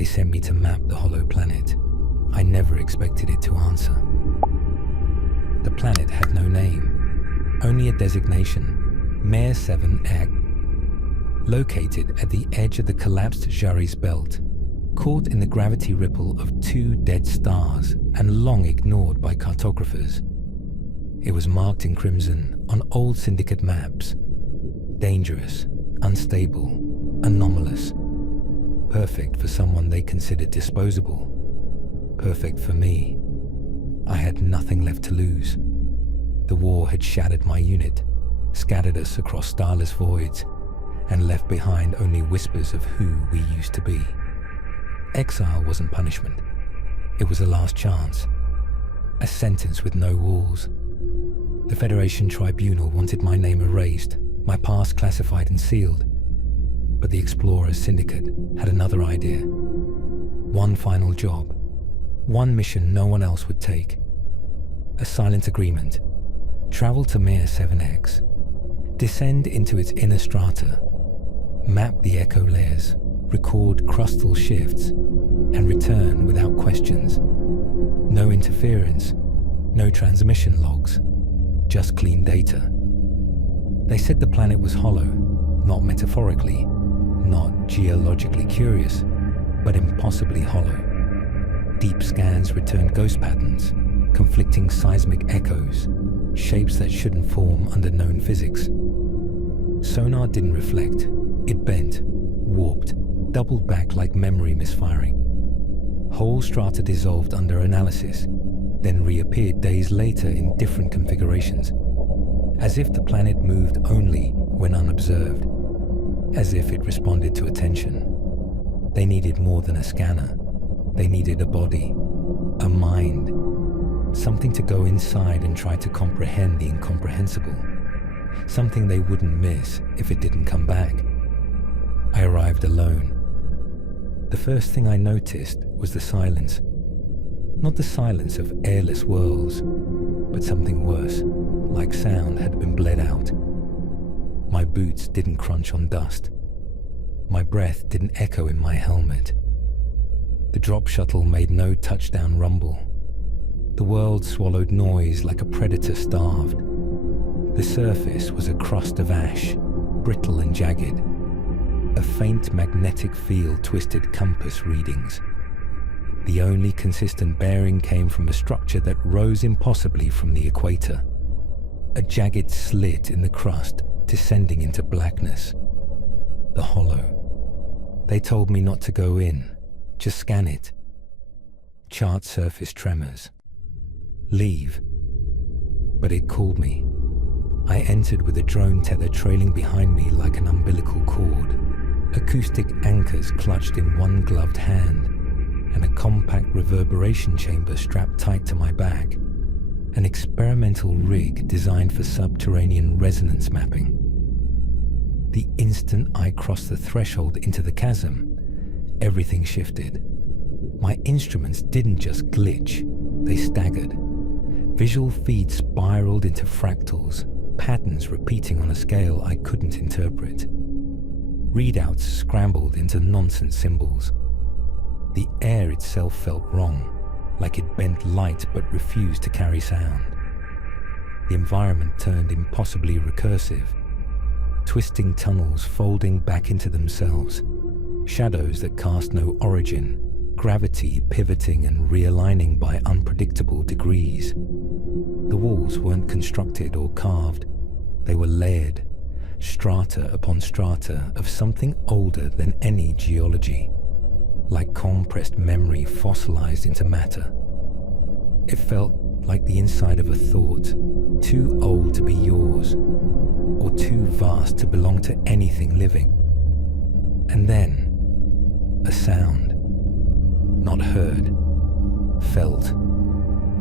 They sent me to map the hollow planet. I never expected it to answer. The planet had no name, only a designation, Mare 7X, located at the edge of the collapsed Jaris belt, caught in the gravity ripple of 2 dead stars and long ignored by cartographers. It was marked in crimson on old Syndicate maps. Dangerous, unstable, anomalous. Perfect for someone they considered disposable. Perfect for me. I had nothing left to lose. The war had shattered my unit, scattered us across starless voids, and left behind only whispers of who we used to be. Exile wasn't punishment. It was a last chance. A sentence with no walls. The Federation Tribunal wanted my name erased, my past classified and sealed. But the Explorers Syndicate had another idea. One final job. One mission no one else would take. A silent agreement. Travel to Mare 7X. Descend into its inner strata. Map the echo layers. Record crustal shifts. And return without questions. No interference. No transmission logs. Just clean data. They said the planet was hollow, not metaphorically, not geologically curious, but impossibly hollow. Deep scans returned ghost patterns, conflicting seismic echoes, shapes that shouldn't form under known physics. Sonar didn't reflect. It bent, warped, doubled back like memory misfiring. Whole strata dissolved under analysis, then reappeared days later in different configurations, as if the planet moved only when unobserved, as if it responded to attention. They needed more than a scanner. They needed a body, a mind, something to go inside and try to comprehend the incomprehensible, something they wouldn't miss if it didn't come back. I arrived alone. The first thing I noticed was the silence. Not the silence of airless worlds, but something worse, like sound had been bled out. My boots didn't crunch on dust. My breath didn't echo in my helmet. The drop shuttle made no touchdown rumble. The world swallowed noise like a predator starved. The surface was a crust of ash, brittle and jagged. A faint magnetic field twisted compass readings. The only consistent bearing came from a structure that rose impossibly from the equator. A jagged slit in the crust descending into blackness. The hollow. They told me not to go in, just scan it. Chart surface tremors. Leave. But it called me. I entered with a drone tether trailing behind me like an umbilical cord. Acoustic anchors clutched in one gloved hand, and a compact reverberation chamber strapped tight to my back. An experimental rig designed for subterranean resonance mapping. The instant I crossed the threshold into the chasm, everything shifted. My instruments didn't just glitch, they staggered. Visual feeds spiraled into fractals, patterns repeating on a scale I couldn't interpret. Readouts scrambled into nonsense symbols. The air itself felt wrong, like it bent light but refused to carry sound. The environment turned impossibly recursive. Twisting tunnels folding back into themselves, shadows that cast no origin, gravity pivoting and realigning by unpredictable degrees. The walls weren't constructed or carved, they were layered, strata upon strata of something older than any geology, like compressed memory fossilized into matter. It felt like the inside of a thought, too old to be yours, or too vast to belong to anything living. And then, a sound, not heard, felt,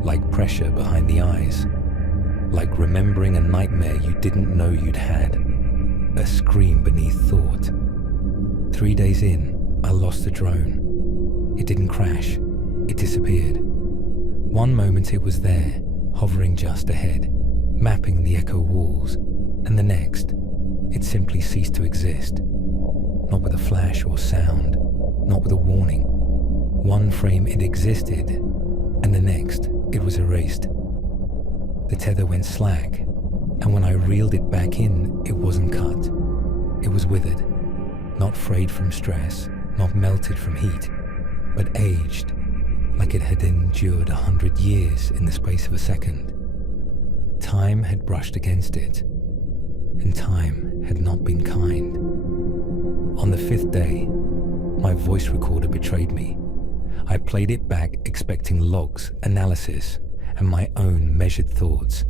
like pressure behind the eyes, like remembering a nightmare you didn't know you'd had, a scream beneath thought. 3 days in, I lost the drone. It didn't crash, it disappeared. One moment it was there, hovering just ahead, mapping the echo walls, and the next, it simply ceased to exist. Not with a flash or sound, not with a warning, One frame it existed, and the next it was erased. The tether went slack, and when I reeled it back in, it wasn't cut. It was withered, not frayed from stress, not melted from heat, but aged, like it had endured 100 years in the space of a second. Time had brushed against it, and time had not been kind. On the 5th day, my voice recorder betrayed me. I played it back expecting logs, analysis, and my own measured thoughts.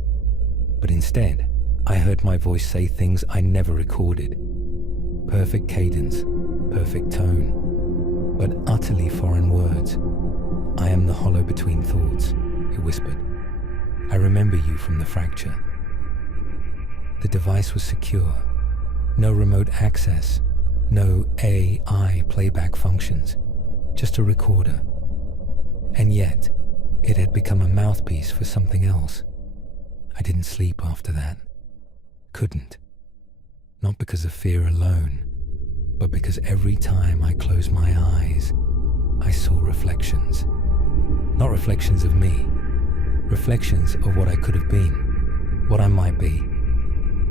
But instead, I heard my voice say things I never recorded. Perfect cadence, perfect tone, but utterly foreign words. "I am the hollow between thoughts," it whispered. "I remember you from the fracture." The device was secure. No remote access, no AI playback functions, just a recorder. And yet, it had become a mouthpiece for something else. I didn't sleep after that. Couldn't. Not because of fear alone, but because every time I closed my eyes, I saw reflections. Not reflections of me, reflections of what I could have been, what I might be,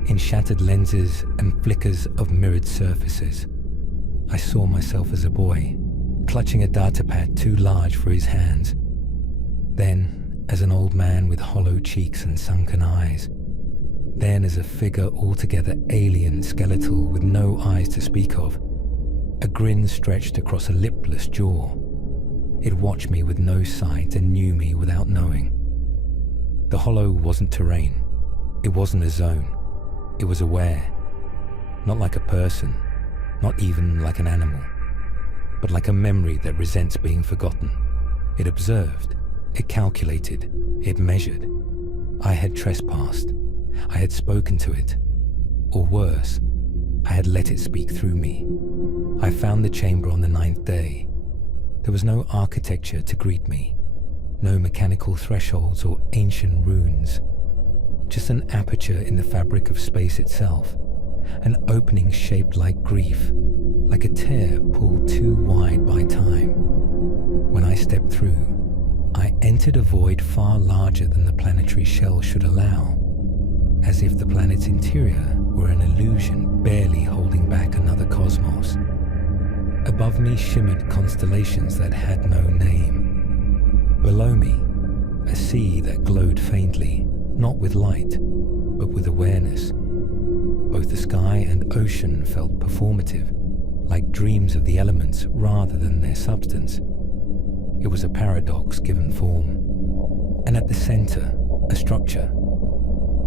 in shattered lenses and flickers of mirrored surfaces. I saw myself as a boy, clutching a datapad too large for his hands. Then, as an old man with hollow cheeks and sunken eyes. Then as a figure altogether alien, skeletal, with no eyes to speak of. A grin stretched across a lipless jaw. It watched me with no sight and knew me without knowing. The hollow wasn't terrain. It wasn't a zone. It was aware. Not like a person, not even like an animal, but like a memory that resents being forgotten. It observed. It calculated. It measured. I had trespassed. I had spoken to it. Or worse, I had let it speak through me. I found the chamber on the 9th day. There was no architecture to greet me. No mechanical thresholds or ancient runes. Just an aperture in the fabric of space itself. An opening shaped like grief, like a tear pulled too wide by time. When I stepped through, I entered a void far larger than the planetary shell should allow, as if the planet's interior were an illusion barely holding back another cosmos. Above me shimmered constellations that had no name. Below me, a sea that glowed faintly, not with light, but with awareness. Both the sky and ocean felt performative, like dreams of the elements rather than their substance. It was a paradox given form. And at the center, a structure.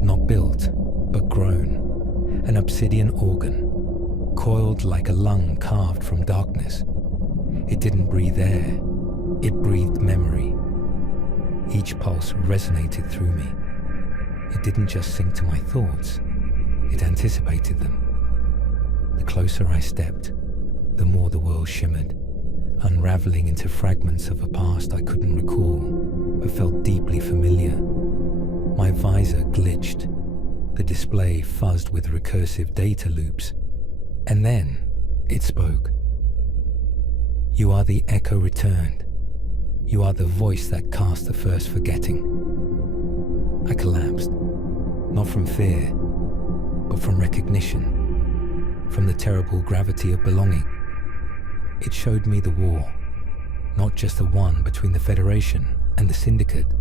Not built, but grown. An obsidian organ, coiled like a lung carved from darkness. It didn't breathe air. It breathed memory. Each pulse resonated through me. It didn't just sink to my thoughts. It anticipated them. The closer I stepped, the more the world shimmered, unraveling into fragments of a past I couldn't recall, but felt deeply familiar. My visor glitched. The display fuzzed with recursive data loops. And then it spoke. "You are the echo returned. You are the voice that cast the first forgetting." I collapsed, not from fear, but from recognition, from the terrible gravity of belonging. It showed me the war, not just the one between the Federation and the Syndicate,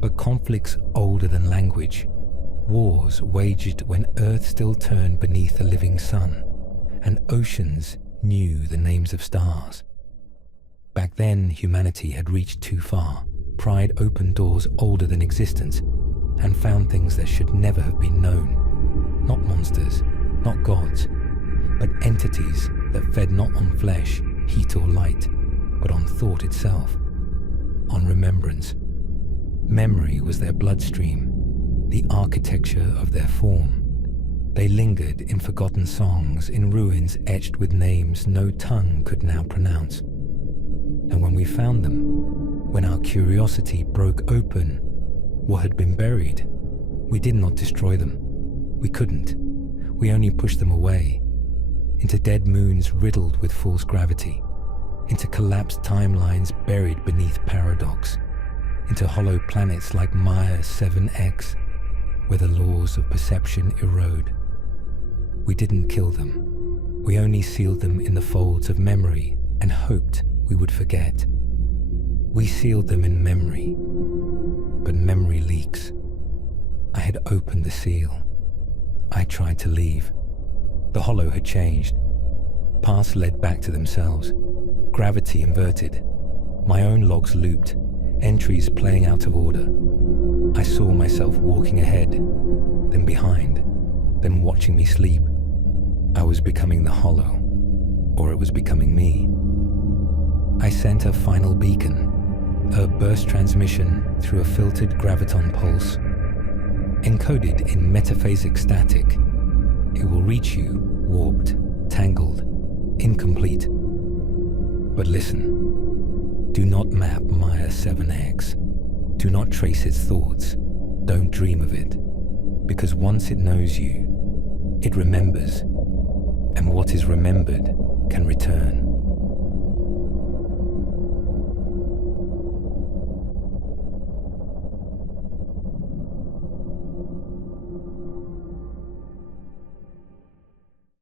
but conflicts older than language, wars waged when Earth still turned beneath a living sun, and oceans knew the names of stars. Back then, humanity had reached too far, pried open doors older than existence, and found things that should never have been known. Not monsters, not gods, but entities that fed not on flesh, heat or light, but on thought itself, on remembrance. Memory was their bloodstream, the architecture of their form. They lingered in forgotten songs, in ruins etched with names no tongue could now pronounce. And when we found them, when our curiosity broke open what had been buried, we did not destroy them. We couldn't. We only pushed them away, into dead moons riddled with false gravity. into collapsed timelines buried beneath paradox, into hollow planets like Maya 7X, where the laws of perception erode. We didn't kill them. We only sealed them in the folds of memory and hoped we would forget. We sealed them in memory, but memory leaks. I had opened the seal. I tried to leave. The hollow had changed. Paths led back to themselves. Gravity inverted. My own logs looped, entries playing out of order. I saw myself walking ahead, then behind, then watching me sleep. I was becoming the hollow, or it was becoming me. I sent a final beacon, a burst transmission through a filtered graviton pulse. Encoded in metaphasic static, it will reach you warped, tangled, incomplete. But listen, do not map Maya 7X. Do not trace its thoughts. Don't dream of it. Because once it knows you, it remembers. And what is remembered can return.